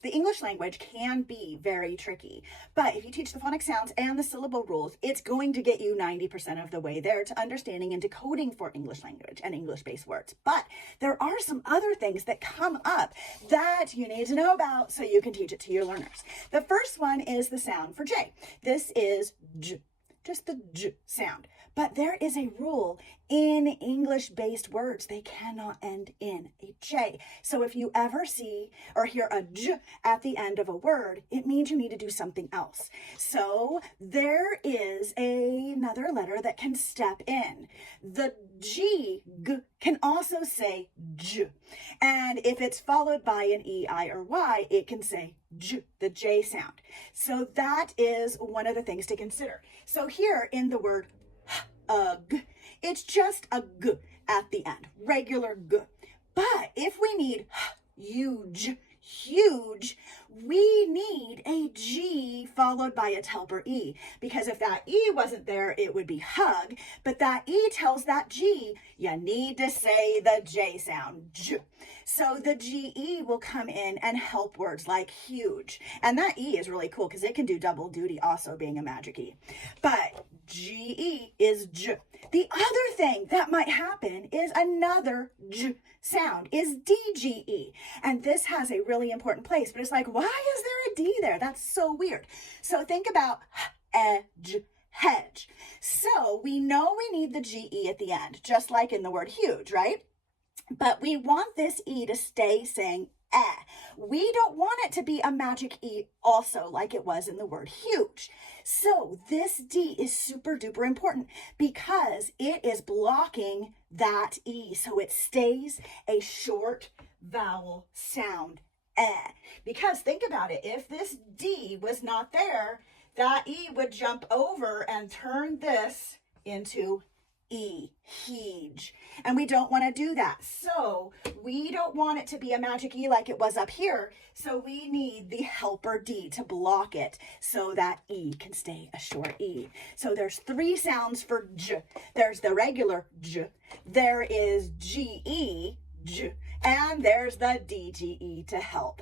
The English language can be very tricky, but if you teach the phonics sounds and the syllable rules, it's going to get you 90% of the way there to understanding and decoding for English language and English-based words. But there are some other things that come up that you need to know about so you can teach it to your learners. The first one is the sound for J. This is J, just the J sound. But there is a rule in English-based words. They cannot end in a J. So if you ever see or hear a J at the end of a word, it means you need to do something else. So there is another letter that can step in. The G can also say J. And if it's followed by an E, I, or Y, it can say J, the J sound. So that is one of the things to consider. So here in the word g, it's just a g at the end, regular g. But if we need huge, we need a G followed by its helper E, because if that E wasn't there, it would be hug, but that E tells that G, you need to say the J sound, J. So the GE will come in and help words like huge. And that E is really cool because it can do double duty also being a magic E. But GE is J. The other thing that might happen is another J sound is DGE. And this has a really important place, but it's like, why is there a D there? That's so weird. So think about edge, hedge. So we know we need the GE at the end, just like in the word huge, right? But we want this E to stay saying eh. We don't want it to be a magic E also like it was in the word huge. So this D is super duper important because it is blocking that E. So it stays a short vowel sound, eh. Because think about it, if this D was not there, that E would jump over and turn this into E, huge. And we don't want to do that. So we don't want it to be a magic E like it was up here. So we need the helper D to block it so that E can stay a short E. So there's three sounds for J. There's the regular J. There is GE, J. And there's the DGE to help.